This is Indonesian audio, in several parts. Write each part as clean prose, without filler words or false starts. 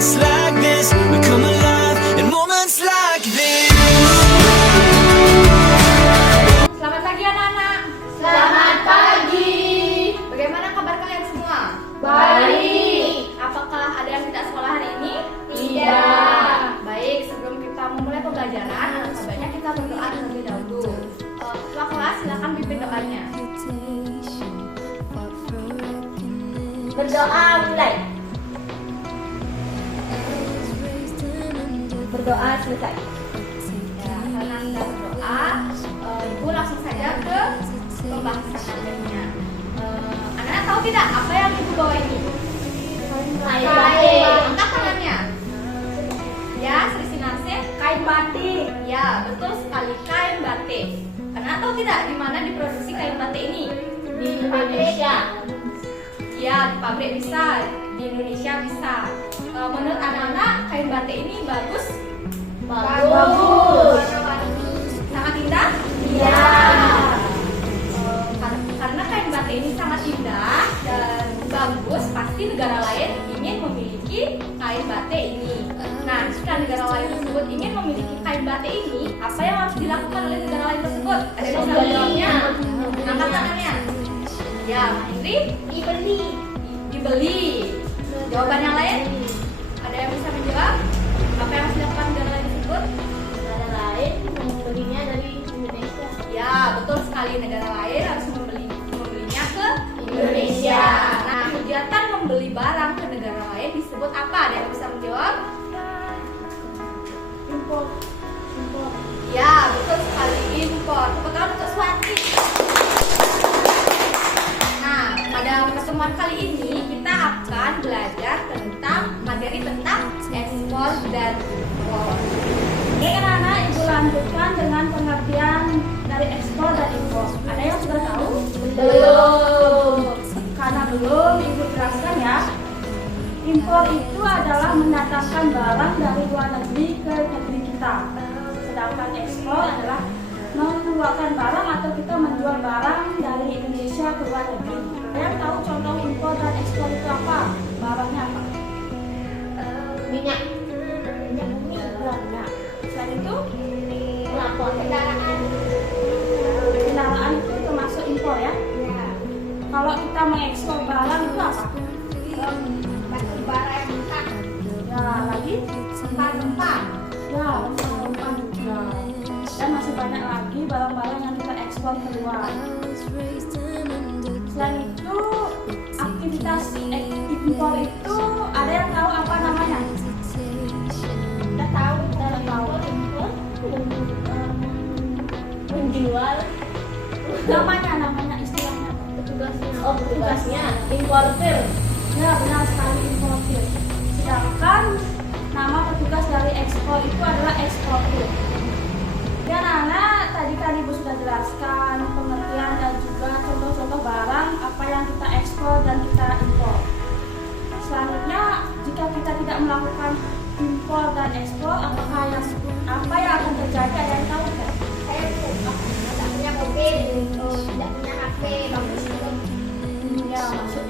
moments like this, we come alive in moments like this. Selamat pagi anak-anak. Selamat pagi. Bagaimana kabar kalian semua? Baik. Apakah ada yang tidak sekolah hari ini? Tidak. Baik, sebelum kita memulai pembelajaran, sebaiknya kita berdoa terlebih dahulu. Ketua kelas silakan pimpin doanya. Berdoa mulai. Berdoa selesai. Ya, karena sudah berdoa, Ibu langsung saja ke pembahasan materinya. Anak-anak tahu tidak apa yang Ibu bawa ini? Kain batik. Angkat tangannya. Ya, Sri Sinarse. Kain batik. Ya, betul sekali, kain batik. Anak-anak tahu tidak di mana diproduksi kain batik ini? Di Indonesia. Ya, di pabrik bisa, di Indonesia bisa. Menurut anak-anak, kain batik ini bagus? Bagus. Sangat indah? Iya. Karena kain batik ini sangat indah dan bagus, pasti negara lain ingin memiliki kain batik ini. Nah, jika negara lain tersebut ingin memiliki kain batik ini, apa yang harus dilakukan oleh negara lain tersebut? Ada yang bisa menjawabnya? Angkat tangannya. Ya, Mandiri? Dibeli. Jawaban yang lain? Ada yang bisa menjawab? Apa yang harus dilakukan negara lain tersebut? Negara lain membelinya dari Indonesia. Ya, betul sekali, negara lain harus membelinya ke Indonesia. Nah, kegiatan membeli barang ke negara lain disebut apa? Ada yang bisa menjawab? Impor. Ya, betul sekali, impor. Tepuk tangan untuk Swati. Nah, pada pertemuan kali ini kita akan belajar tentang materi tentang ekspor dan impor. Baik anak-anak, Ibu lanjutkan dengan pengertian dari ekspor dan impor. Ada yang sudah tahu? Belum. Karena belum, Ibu jelaskan ya. Impor itu adalah mendatangkan barang dari luar negeri ke negeri kita. Sedangkan ekspor adalah mengeluarkan barang atau kita menjual barang dari Indonesia ke luar negeri. Ada yang tahu contoh impor dan ekspor itu apa? Barangnya apa? Minyak bumi. Barangnya. Selain itu, Melapor kendaraan. kendaraan itu termasuk impor ya. Kalau kita mengekspor barang itu apa? Batu bara yang mentah. Ya, lagi Rempah-rempah. ya, rempah-rempah juga. Dan masih banyak lagi barang-barang yang kita ekspor keluar. Selain itu, aktivitas impor itu ada yang tahu apa namanya? Kita tahu. Impor. Menjual. Namanya istilahnya. Petugasnya. Oh, petugasnya. Importer. Ya, benar sekali, importir. Sedangkan nama petugas dari ekspor itu adalah eksportir. Dan anak tadi kan Ibu sudah jelaskan pengertian dan juga contoh-contoh barang apa yang kita ekspor dan kita impor. Selanjutnya, jika kita tidak melakukan impor dan ekspor, apa yang akan terjadi? Ada yang tahu kan? Saya tidak punya mobil, tidak punya HP, bagus. Ya, maksud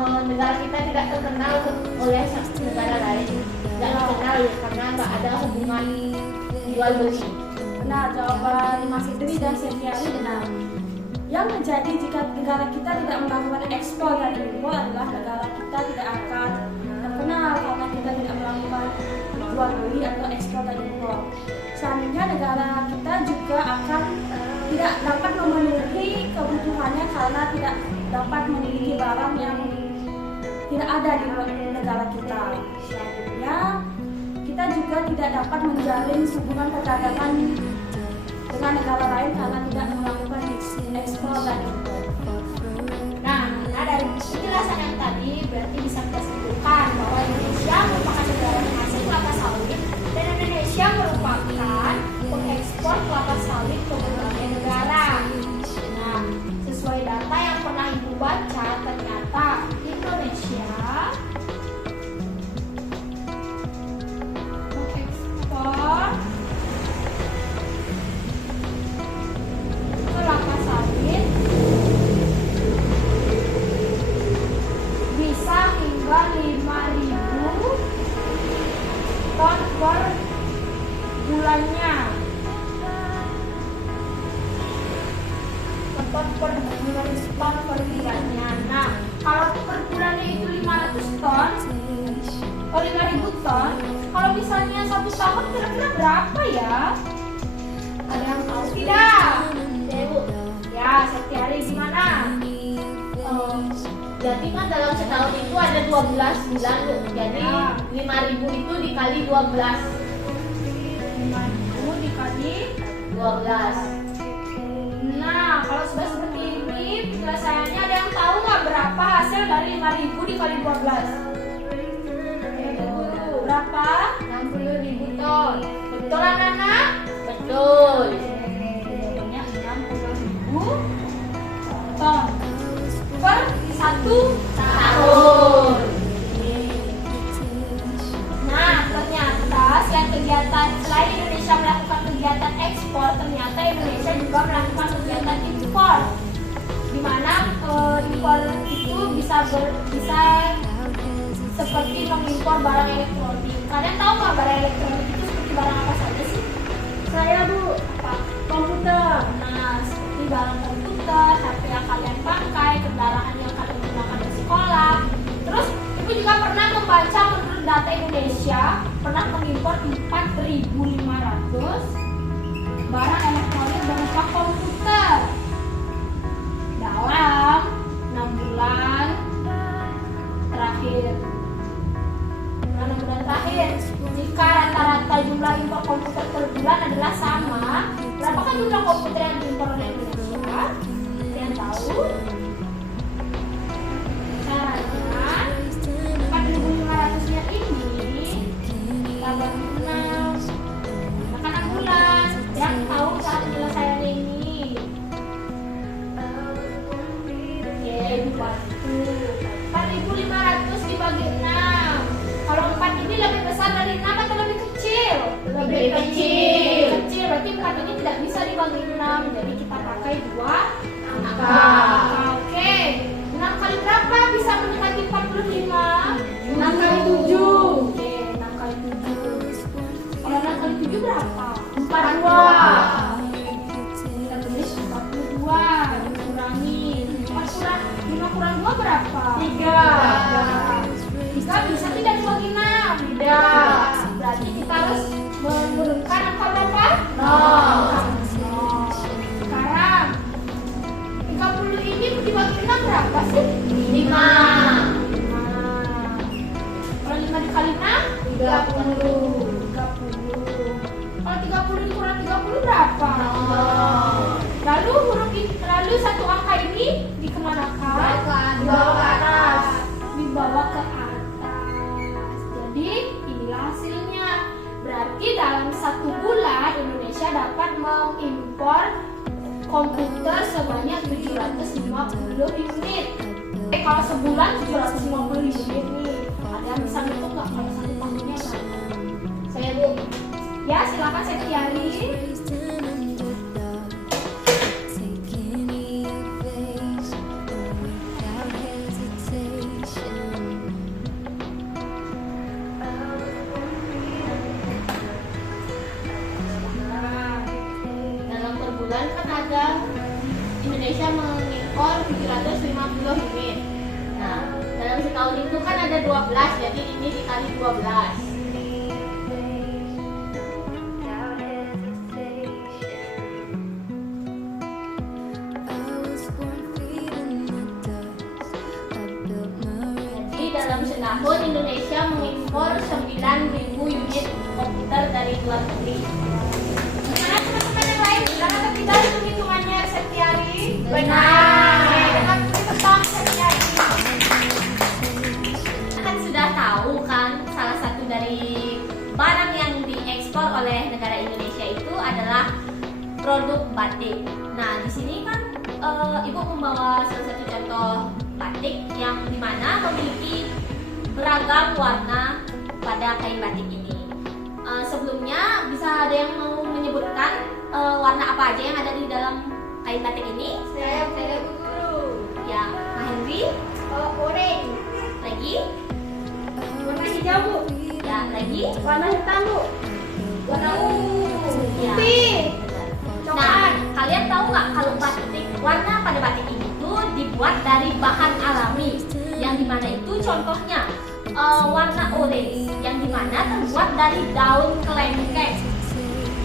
Negara kita tidak terkenal oleh negara lain. Tidak dikenal karena nggak ada hubungan jual beli. benar, jawaban Mas Idri dan Setiari benar. Yang terjadi jika negara kita tidak melakukan ekspor dan impor adalah negara kita tidak akan terkenal karena kita tidak melakukan jual beli atau ekspor dan impor. Selanjutnya negara kita juga akan tidak dapat memenuhi kebutuhannya karena tidak dapat memiliki barang yang tidak ada di negara kita. Selanjutnya kita juga tidak dapat menjalin hubungan perdagangan dengan negara lain karena tidak melakukan ekspor dan impor. Nah, dari penjelasan yang tadi berarti bisa kita simpulkan bahwa Indonesia merupakan negara penghasil kelapa sawit dan Indonesia merupakan pengekspor kelapa sawit ke berbagai negara. Nah, sesuai data yang pernah Ibu baca, ternyata Indonesia mengekspor kelapa sawit bisa hingga Oh, 5.000 ton. Kalau misalnya 1 tahun kira-kira berapa ya? Ada yang tahu tidak? Ya Bu, Ya, Septiari gimana? jadi kan dalam setahun itu ada 12 bulan Bu. Jadi Ya. 5.000 itu dikali 12. 5.000 dikali 12. Nah, kalau sudah seperti ini, penjelasannya ada yang tahu nggak berapa hasil dari 5.000 dikali 12? Berapa? 60.000 ton. Betul anak-anak? Betul. Jawabannya 60.000 ton per 1 Tahun. Nah, ternyata selain kegiatan selain Indonesia melakukan kegiatan ekspor, ternyata Indonesia juga melakukan kegiatan impor. Di mana impor itu bisa seperti mengimpor barang elektronik. Kalian tahu nggak barang elektronik itu seperti barang apa saja sih? Saya Bu, Apa? komputer. Nah, seperti barang komputer, HP yang kalian pakai, kendaraan yang kalian gunakan di sekolah. Terus, Ibu juga pernah membaca menurut data Indonesia, pernah mengimpor 4.500 barang elektronik berupa komputer dalam 6 bulan terakhir. Dalam 6 bulan terakhir, jika rata-rata jumlah impor komputer per bulan adalah sama, berapakah jumlah komputer yang diimpor oleh Indonesia? Kalian tahu? Caranya 4.500-nya ini tambah 6 maka 6 bulan. Yang tahu cara penyelesaiannya ini? Oke, bantu. 4.500 dibagi 6. Kalau 4 ini lebih besar dari 6 atau lebih kecil? Lebih kecil. Kecil, berarti 4 ini tidak bisa dibagi 6. Jadi kita pakai 2 Angka. Oke, 6 kali berapa bisa mendekati 45? 6 kali 7. Oke, 6 kali 7. Kalau 6 kali 7 berapa? 42. Kita tulis 42 dikurangi 5 kurang 2 berapa? 3. 3 bisa tidak dibagi 6? Tidak. Berarti kita harus menurunkan angka berapa? 0. Sekarang 30 ini dibagi 6 berapa sih? 5. Kalau 5 dikali 6? 30. Kalau 30 dikurang 30 berapa? Lalu satu angka ini dikemanakan? Dibawa ke atas. Dibawa ke atas. Jadi inilah hasilnya. Berarti dalam 1 bulan Indonesia dapat mengimpor komputer sebanyak 750 unit. Kalau sebulan 750 unit nih. Ada yang bisa ngitung nggak kalau 1 tahunnya berapa? Saya Bu. Ya, silakan Septiari. Dalam per bulan kan ada Indonesia mengimpor 750 unit. Nah, dalam setahun itu kan ada 12, jadi ini dikali 12. Jadi dalam setahun Indonesia mengimpor 9.000 unit komputer dari luar negeri. Mana teman-teman yang lain? Benar atau tidak hitung-hitungannya Septiari? Benar. Oke, dengan beri tepang Septiari. Kan sudah tahu kan salah satu dari barang yang diekspor oleh negara Indonesia itu adalah produk batik. Nah, di sini kan Ibu membawa salah satu contoh batik yang dimana memiliki beragam warna pada kain batik ini. Sebelumnya bisa ada yang mau menyebutkan warna apa aja yang ada di dalam kain batik ini? Saya dulu. Ya, Kak Henry. Orange. Lagi? Warna hijau Bu. Ya, lagi? Warna hitam Bu. Warna ungu. Ya. Putih. Nah, kalian tahu nggak kalau batik warna pada batik ini tuh dibuat dari bahan alami, yang dimana itu contohnya warna orange yang dimana terbuat dari daun kelengkeng.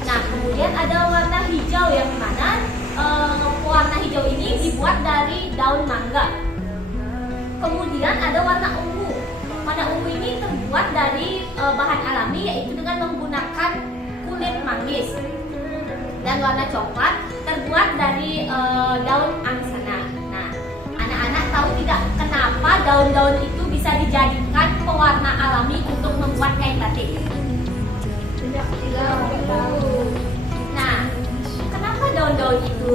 Nah, kemudian ada warna hijau yang dimana warna hijau ini dibuat dari daun mangga. Kemudian ada warna ungu. Warna ungu ini terbuat dari bahan alami, yaitu dengan menggunakan kulit manggis. Dan warna coklat terbuat dari daun angsana. Nah, anak-anak tahu tidak kenapa daun-daun itu bisa dijadikan pewarna alami untuk membuat kain batik? Tidak tahu. Nah, kenapa daun-daun itu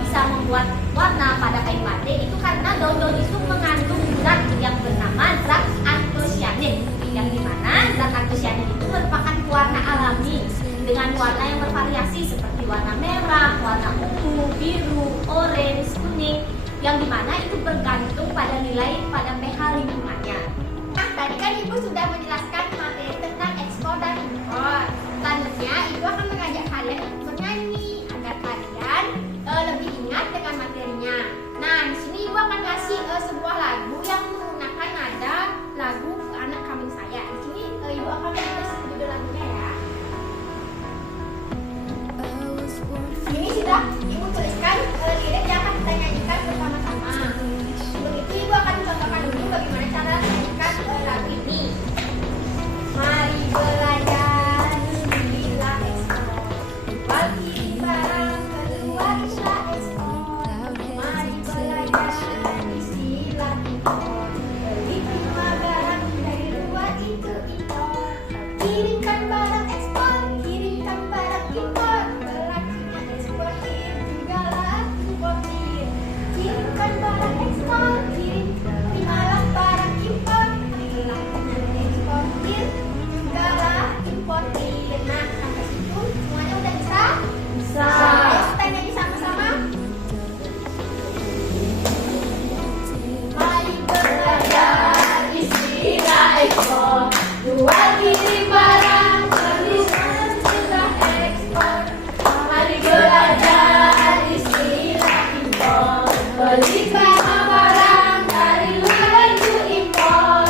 bisa membuat warna pada kain batik? Itu karena daun-daun itu mengandung zat yang bernama zat antosianin, yang dimana zat antosianin itu merupakan pewarna alami dengan warna yang bervariasi seperti warna merah, warna ungu, biru, orange, kuning, yang dimana itu bergantung pada nilai pada pH lingkungannya. Nah, tadi kan Ibu sudah menjelaskan materi tentang ekspor dan impor. Selanjutnya Ibu akan mengajak kalian untuk bernyanyi agar kalian lebih ingat dengan materinya. Nah, di sini Ibu akan kasih sebuah lagu yang menggunakan nada lagu Anak Kambing Saya. Di sini Ibu akan menulis judul lagunya ya. Ini sudah Ibu tuliskan lirik yang akan kita nyanyikan bersama-sama. Begitu Ibu akan contohkan dulu bagaimana cara menyanyikan lagu ini. Mari belajar istilah ekspor, jual kirim barang keluar istilah ekspor. Mari belajar istilah impor, beli terima barang dari luar itu impor. Kirimkan barang ekspor, kirimkan barang impor, berlakunya eksportir juga lah importir. Kirimkan barang ekspor, terimalah barang impor, berlakunya eksportir juga lah importir. Nah, sampai situ semuanya udah bisa? Bisa. Ayo kita nyanyi sama-sama. Mari belajar istilah ekspor, jual kirim barang keluar istilah ekspor. Mari belajar istilah impor, beli barang barang dari luar itu impor.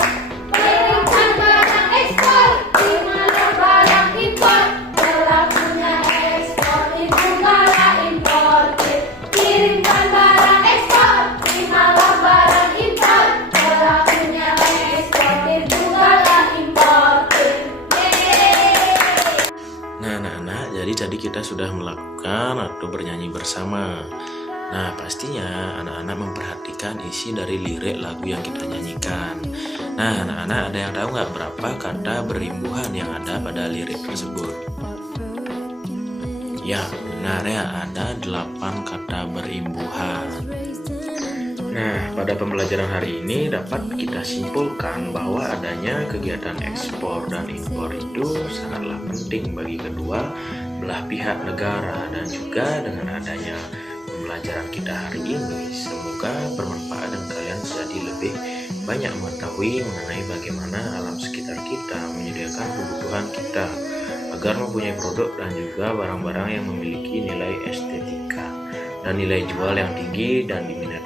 Kirimkan barang ekspor, terimalah barang impor, berlakunya ekspor juga lah importir. Kirimkan barang ekspor, terimalah barang impor, berlakunya eksportir juga lah importir. Yeay! Nah, anak-anak, jadi tadi kita sudah melakukan atau bernyanyi bersama. Nah, pastinya anak-anak memperhatikan isi dari lirik lagu yang kita nyanyikan. Nah, anak-anak ada yang tahu nggak berapa kata berimbuhan yang ada pada lirik tersebut? Ya, benar ya, ada 8 kata berimbuhan. Nah, pada pembelajaran hari ini dapat kita simpulkan bahwa adanya kegiatan ekspor dan impor itu sangatlah penting bagi kedua belah pihak negara, dan juga dengan adanya pembelajaran kita hari ini semoga bermanfaat dan kalian jadi lebih banyak mengetahui mengenai bagaimana alam sekitar kita menyediakan kebutuhan kita agar mempunyai produk dan juga barang-barang yang memiliki nilai estetika dan nilai jual yang tinggi dan diminati